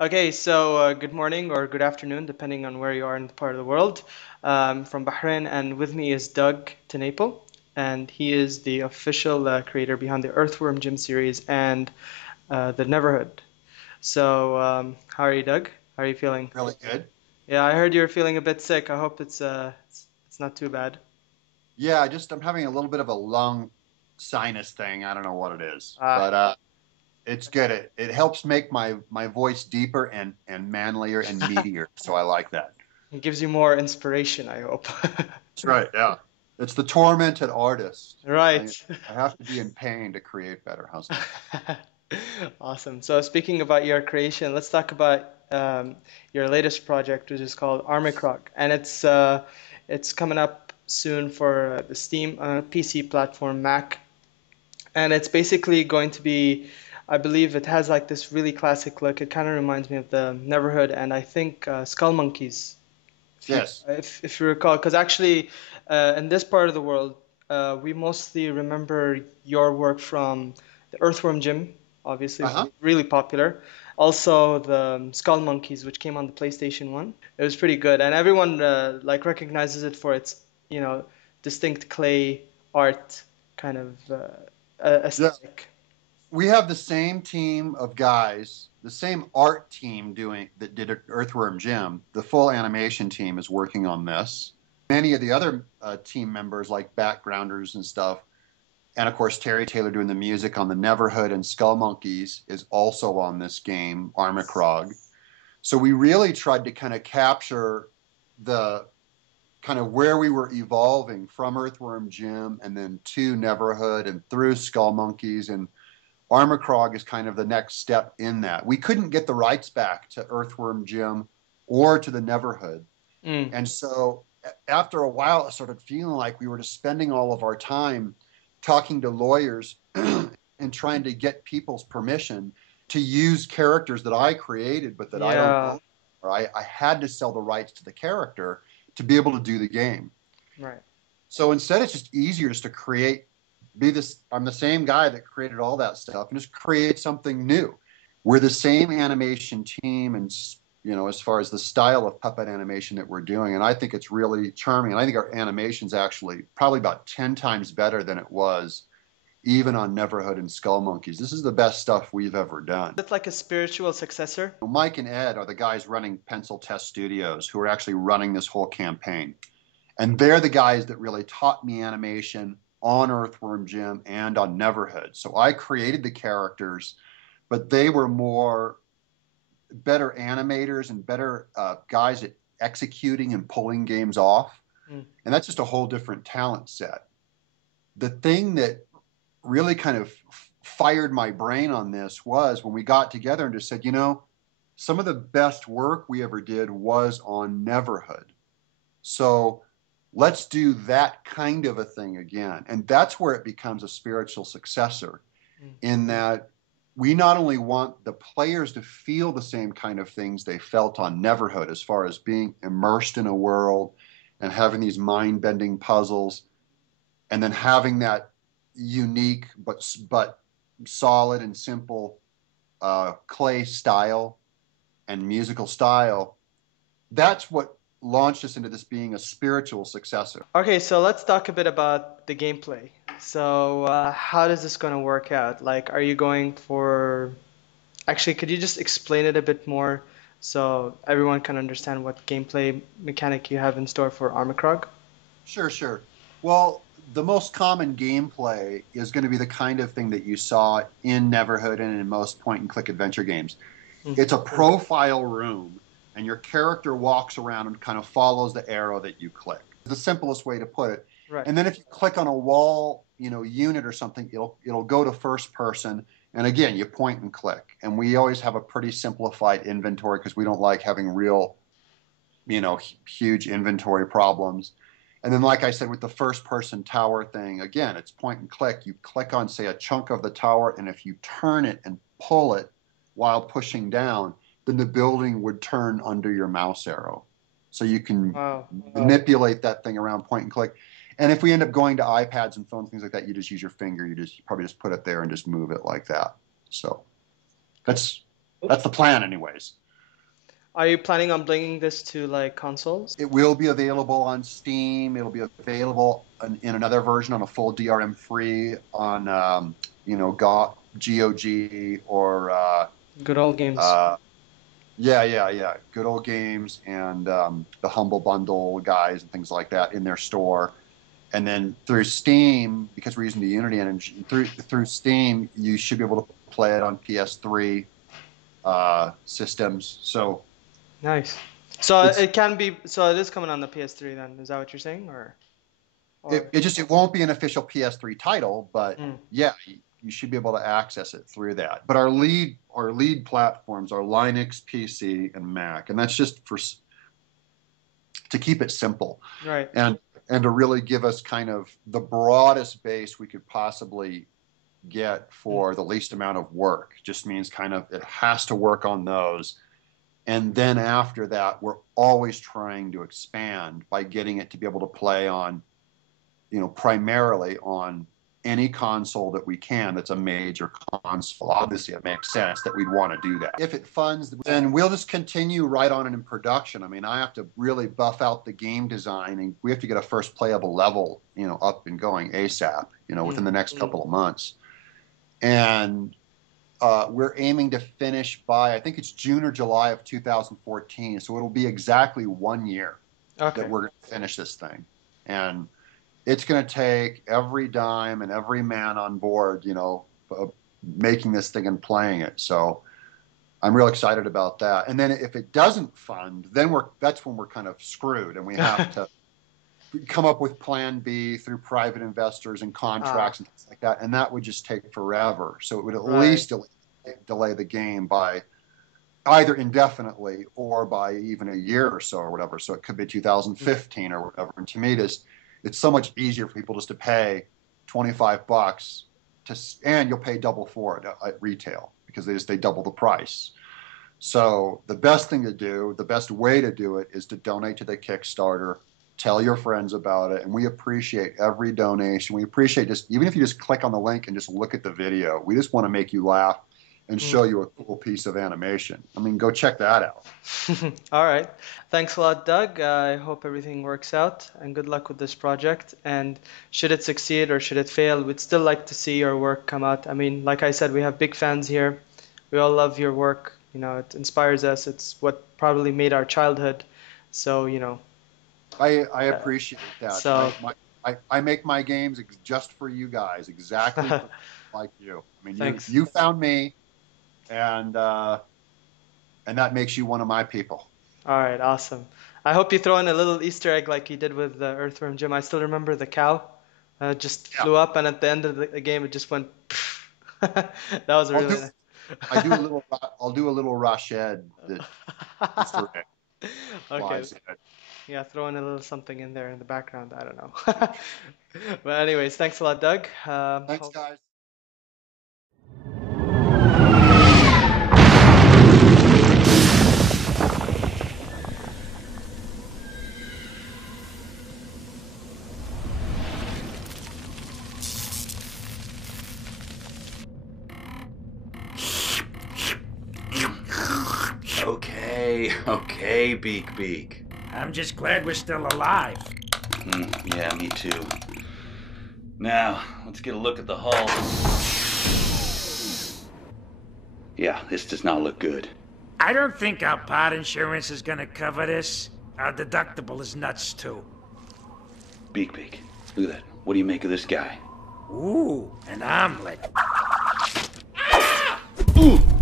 Okay, so good morning or good afternoon, depending on where you are in the part of the world. From Bahrain, and with me is Doug TenNapel, and he is the official creator behind the Earthworm Jim series and the Neverhood. So, how are you, Doug? How are you feeling? Really good. Yeah, I heard you're feeling a bit sick. I hope it's not too bad. Yeah, I'm having a little bit of a lung sinus thing. I don't know what it is, Ah, but it's good. It helps make my voice deeper and manlier and meatier. So I like that. it gives you more inspiration, I hope. That's right. Yeah, it's the tormented artist. I Right. I have to be in pain to create better. How's that? Awesome. So speaking about your creation, let's talk about your latest project, which is called Armikrog, and it's coming up soon for the Steam PC platform, Mac, and it's basically going to be, I believe it has like this really classic look. It kind of reminds me of the Neverhood, and I think Skull Monkeys, if you Yes. if you recall, because actually in this part of the world, we mostly remember your work from the Earthworm Jim, obviously Uh-huh. really popular. Also the Skull Monkeys, which came on the PlayStation 1. It was pretty good, and everyone like recognizes it for its, you know, distinct clay art kind of Yeah. aesthetic. We have the same team of guys, the same art team doing that did Earthworm Jim. The full animation team is working on this. Many of the other team members, like backgrounders and stuff, and of course Terry Taylor doing the music on the Neverhood and Skull Monkeys is also on this game, Armikrog. So we really tried to kind of capture the kind of where we were evolving from Earthworm Jim and then to Neverhood and through Skull Monkeys, and Armikrog is kind of the next step in that. We couldn't get the rights back to Earthworm Jim or to the Neverhood. Mm, And so after a while, it started feeling like we were just spending all of our time talking to lawyers and trying to get people's permission to use characters that I created, but that I don't yeah, own. Or I had to sell the rights to the character to be able to do the game. right. So instead, it's just easier just to create, be this. I'm the same guy that created all that stuff and just create something new. We're the same animation team, and as far as the style of puppet animation that we're doing, and I think it's really charming. And I think our animation's actually probably about 10 times better than it was even on Neverhood and Skull Monkeys. This is the best stuff we've ever done. It's like a spiritual successor. Mike and Ed are the guys running Pencil Test Studios who are actually running this whole campaign. And they're the guys that really taught me animation on Earthworm Jim and on Neverhood. So I created the characters, but they were more better animators and better guys at executing and pulling games off. Mm, And that's just a whole different talent set. The thing that really kind of fired my brain on this was when we got together and just said, some of the best work we ever did was on Neverhood. So let's do that kind of a thing again. And that's where it becomes a spiritual successor, mm. in that we not only want the players to feel the same kind of things they felt on Neverhood, as far as being immersed in a world and having these mind bending puzzles, and then having that unique but solid and simple clay style and musical style. That's what launched us into this being a spiritual successor. Okay, so let's talk a bit about the gameplay. So, how does this going to work out? Like, are you going for... Actually, could you just explain it a bit more so everyone can understand what gameplay mechanic you have in store for Armikrog? Sure, sure. Well, the most common gameplay is going to be the kind of thing that you saw in Neverhood and in most point and click adventure games. Mm, It's a profile room, and your character walks around and kind of follows the arrow that you click. The simplest way to put it. right. And then if you click on a wall, unit or something, it'll go to first person. And again, you point and click. And we always have a pretty simplified inventory because we don't like having real, huge inventory problems. And then, like I said, with the first person tower thing, again, it's point and click. You click on, say, a chunk of the tower, and if you turn it and pull it while pushing down, then the building would turn under your mouse arrow. So you can Wow. manipulate that thing around point and click. And if we end up going to iPads and phones, things like that, you just use your finger. You probably just put it there and just move it like that. So that's that's the plan, anyways. Are you planning on bringing this to like consoles? It will be available on Steam. It'll be available in another version on a full DRM free on GOG or Good old games. uh, yeah. Good old games and the Humble Bundle guys and things like that in their store. And then through Steam, because we're using the Unity engine, through Steam, you should be able to play it on PS3 systems. So Nice. So it's it can be, so it is coming on the PS3 then. Is that what you're saying, or it won't be an official PS3 title, but Mm, yeah, you should be able to access it through that. But our lead platforms are Linux, PC, and Mac, and that's just to keep it simple right. and to really give us kind of the broadest base we could possibly get Mm, for the least amount of work. Just means kind of it has to work on those. And then after that, we're always trying to expand by getting it to be able to play on, primarily on any console that we can that's a major console. Obviously, it makes sense that we'd want to do that. If it funds, then we'll just continue right on in production. I mean, I have to really buff out the game design, and we have to get a first playable level, up and going ASAP, mm, within the next couple of months. And we're aiming to finish by, I think it's June or July of 2014. So it'll be exactly 1 year that okay. we're going to finish this thing. And it's going to take every dime and every man on board, making this thing and playing it. So I'm real excited about that. And then if it doesn't fund, then that's when we're kind of screwed, and we have to come up with plan B through private investors and Ah, contracts and things like that. And that would just take forever. So it would at right. least delay the game by either indefinitely or by even a year or so or whatever. So it could be Mm, 2015 or whatever. And to me, it's so much easier for people just to pay $25 and you'll pay double for it at retail because they double the price. So the best thing to do, the best way to do it is to donate to the Kickstarter, tell your friends about it, and we appreciate every donation. We appreciate just even if you just click on the link and just look at the video. We just want to make you laugh and mm. show you a cool piece of animation. I mean, go check that out. All right. Thanks a lot, Doug. I hope everything works out and good luck with this project. And should it succeed or should it fail, we'd still like to see your work come out. I mean, like I said, we have big fans here. We all love your work. It inspires us. It's what probably made our childhood. So, I uh, appreciate that. so I make my games just for you guys, exactly for like you. I mean, you thanks. you found me, and that makes you one of my people. All right, awesome. I hope you throw in a little Easter egg like you did with the Earthworm Jim. I still remember the cow just Yeah, flew up, and at the end of the game, it just went. That was a I'll do. really I do a little. I'll do a little Rashid that Easter egg Okay, flies in. yeah, throw in a little something in there in the background. I don't know. But anyways, thanks a lot, Doug. Thanks, guys. Okay, Beak. I'm just glad we're still alive. Yeah, me too. Now, let's get a look at the hull. Yeah, this does not look good. I don't think our part insurance is gonna cover this. Our deductible is nuts too. Beak, look at that. What do you make of this guy? Ooh, an omelet. Ooh!